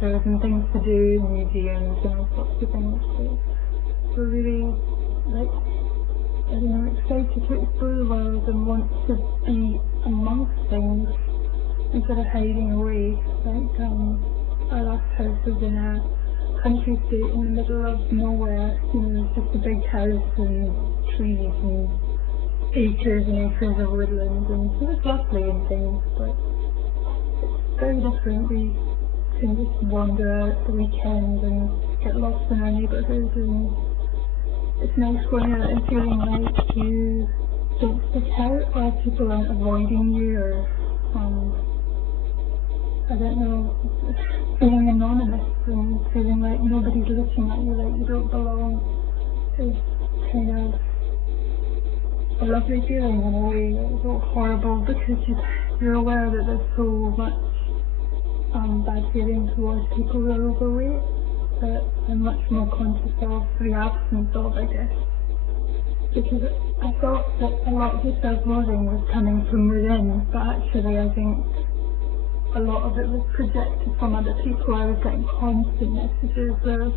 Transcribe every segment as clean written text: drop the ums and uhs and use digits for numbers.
theatres and things to do, museums and all sorts of things. So we're really, like, I don't know, excited to explore the world and want to be amongst things instead of hiding away. Like, our last house was in a country estate in the middle of nowhere. You know, it's just a big house and trees and acres and acres of woodland, and it was lovely and things, but it's very different. We can just wander out the weekend and get lost in our neighbourhood, and it's nice going out and feeling like you don't stick out or people aren't avoiding you, or I don't know, feeling anonymous and feeling like nobody's looking at you, like you don't belong, is kind of a lovely feeling in a way. It's all horrible because you're aware that there's so much bad feeling towards people who are overweight that I'm much more conscious of the absence of, I guess. Because I thought that a lot of the self-loathing was coming from within, but actually I think a lot of it was projected from other people. I was getting constant messages of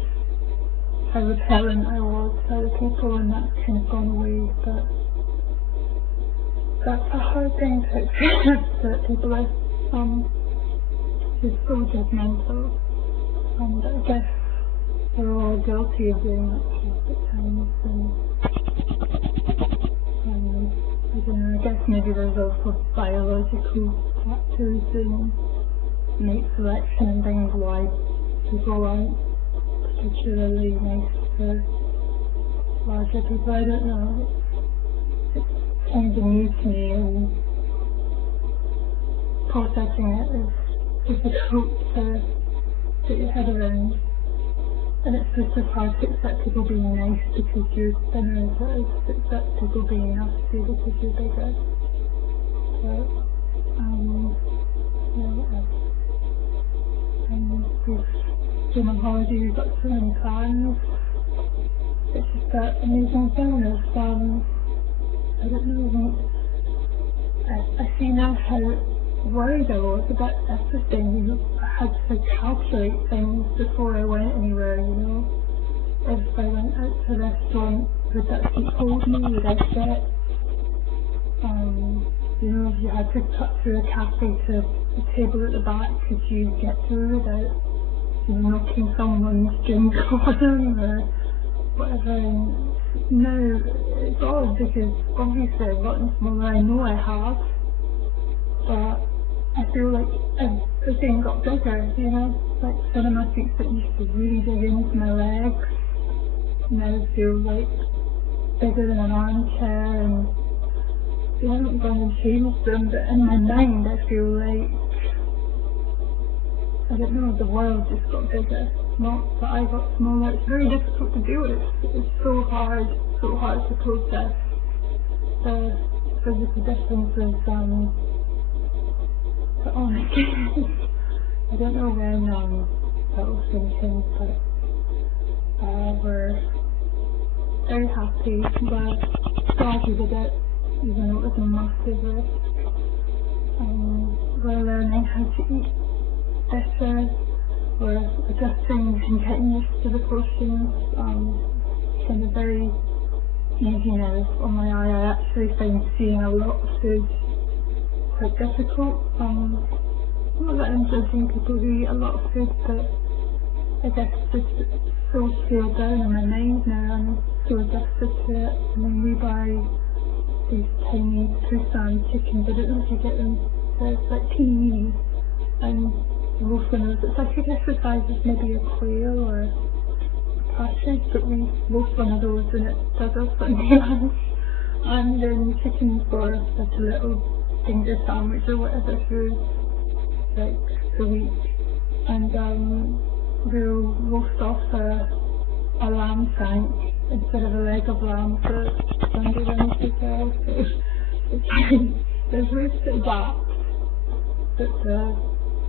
how repellent I was to other people, and that's kind of gone away. But that's a hard thing to accept, that people are just so judgmental. And I guess we're all guilty of doing that at times. And I don't know, I guess maybe there's also biological factors in mate selection and things, why people aren't particularly nice to larger people. I don't know. It's kind of new to me, and processing it is difficult to get your head around. And it's just as hard to accept people being nice because you're thinner as it is to accept people being nasty because you're bigger. But, yeah, we've been on holiday, we've got so many plans. It's just that amazing thing of, I don't know, I see now how worried I was about everything. You know, I had to calculate things before I went anywhere, you know. If I went out to a restaurant, would that seat hold me? Would I sit? You know, if you had to cut through a cafe to the table at the back, could you get through without, you know, knocking someone's drink over them or whatever? And now it's odd because obviously I've gotten smaller. I know I have, but I feel like everything got bigger, you know, like cinema seats that used to really dig into my legs now feel like bigger than an armchair, and I haven't gone and changed them, but in my mind I feel like, I don't know, the world just got bigger, not that I got smaller. It's very difficult to deal with. It's so hard to process the physical differences. But oh my goodness, I don't know when that was thinking, but we're very happy. Glad we did it, even though it was a massive risk. We're learning how to eat better. We're adjusting and getting used to the portions. Kind of very easy now on my eye. I actually find seeing a lot of food quite difficult. Not that I'm judging people who eat a lot of food, but I guess just so scaled down in my mind now. I'm so adjusted to it. I mean, we buy these tiny Busan chickens. I don't know if you get them. They're like teeny, and roast on those. It's like, I guess the size of maybe a quail or a partridge, but we roast one of those and it does us Sunday lunch. And then chicken for such a little finger sandwich or whatever food, like a week. And we'll roast off a lamb shank instead of a leg of lamb for Sunday lunch as well. So it's there's ways to adapt, but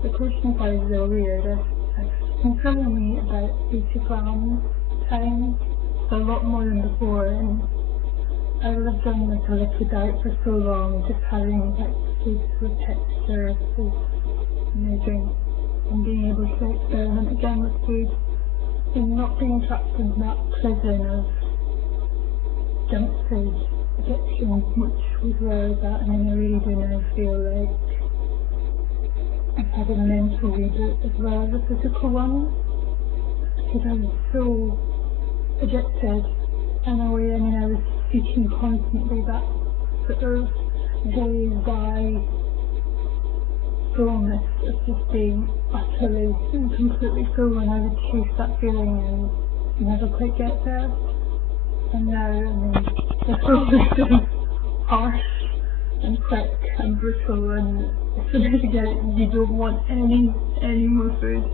the portion sizes are weird. I've been probably about 80 grams times, so a lot more than before, and I lived on like a liquid diet for so long, just having like foods with texture is amazing, and being able to experiment again with food, and not being trapped in that prison of junk food addiction, which was where I was at. And I really do now feel like I've had a mental reboot as well as a physical one, because I was so addicted in a way. I mean, I was seeking constantly that sort of day-by fullness of just being utterly and completely full, and I would chase that feeling and never quite get there. And now, I mean, the fullness is harsh and quick and brutal, and as soon as you get it, you don't want any more food.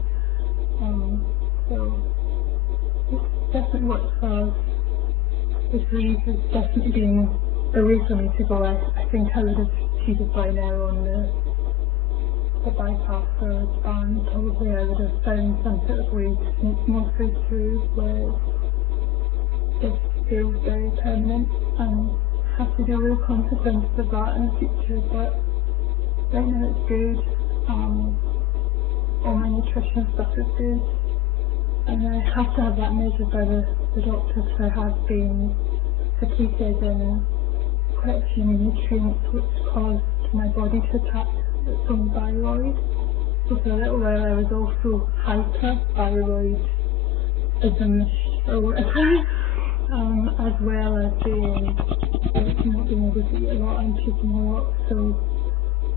So it's definitely worked for us. This week has definitely been a way for me to go. I think I would have cheated by now on the bypass or the ban. Probably I would have found some sort of way to sneak more food through, whereas this feels very permanent and have to deal with the consequences of that in the future. But right now it's good. All my nutrition stuff is good, and I have to have that measured by the doctor, because I have been depleted in quite a few nutrients, which caused my body to attack its own thyroid. So for a little while I was also hyperthyroidism or whatever, as well as being not being able to eat a lot and puking a lot. So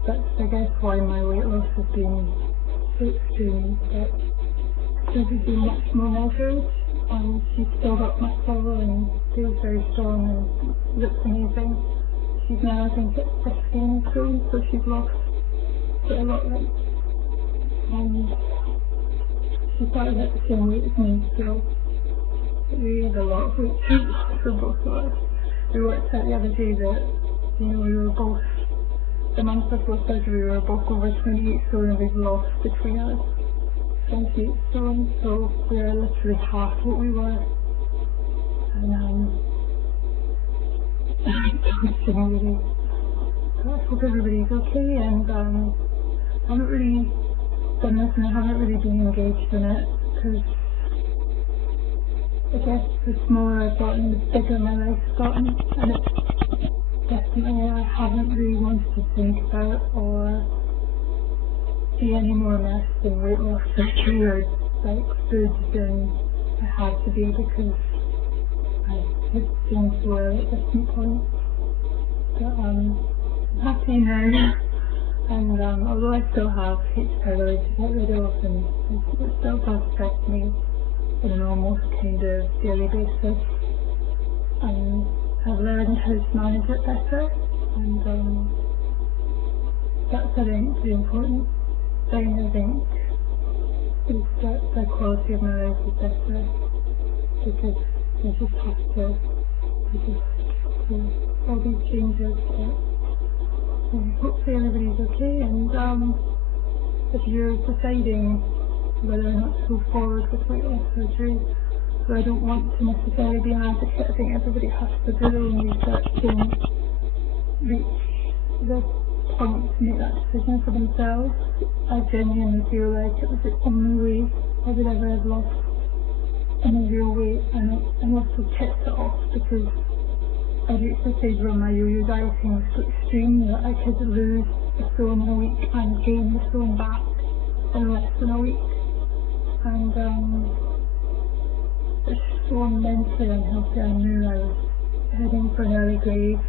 that's, I guess, why my weight loss has been so extreme. But this has been much more measured. She's still got muscle and feels very strong and looks amazing. She's now, I think, at 15 soon, so she's lost quite a lot. Like, she started at the same weight as me, so it really is a lot of weight for both of us. We worked out the other day that, you know, we were both, the month before surgery, we were both over 28 stone, and we've lost between us 28 stone, so we're literally half what we were. And so I hope everybody's okay, and I haven't really done this, and I haven't really been engaged in it, because I guess the smaller I've gotten, the bigger my life's gotten, and it's definitely, I haven't really wanted to think about or be any more immersed in weight loss surgery or like food than I had to be, because I've been so ill at different points. But I'm happy now, and although I still have H. pylori to get rid of, and it still does affect me on an almost kind of daily basis, I've learned how to manage it better, and that's, I think, the important thing. I think is that the quality of my life is better, because you just have to all these changes. But hopefully everybody's okay, and if you're deciding whether or not to go forward with weight loss surgery, so I don't want to necessarily be an advocate. I think everybody has to do their own research and reach the point to make that decision for themselves. I genuinely feel like it was the only way I would ever have lost any real weight, and also kept it off, because I reached a stage where my yo-yo dieting was so extreme that I could lose a stone in a week and gain the stone back in less than a week, and it's so mentally unhealthy. I knew I was heading for an early grave,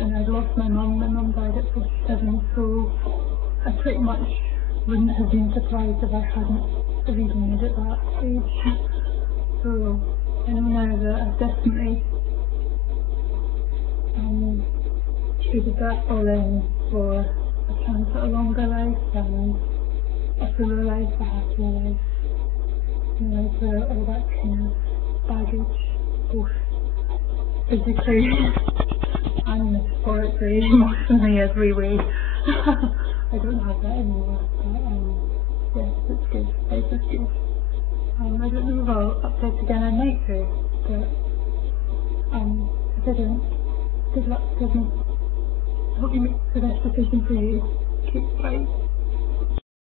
and I'd lost my mum. My mum died at 47, so I pretty much wouldn't have been surprised if I hadn't even made it that stage. So I know now that I've definitely traded that all in for a chance at a longer life and a fuller life, a happier life, you know, for all that kind of baggage, both physically and metaphorically, emotionally, every way. I don't have that anymore, but yes, it's good. Life is good. I don't know if I'll update again. I might do, but if I don't, good luck, Disney. I hope you make the best decision for you. Okay, bye.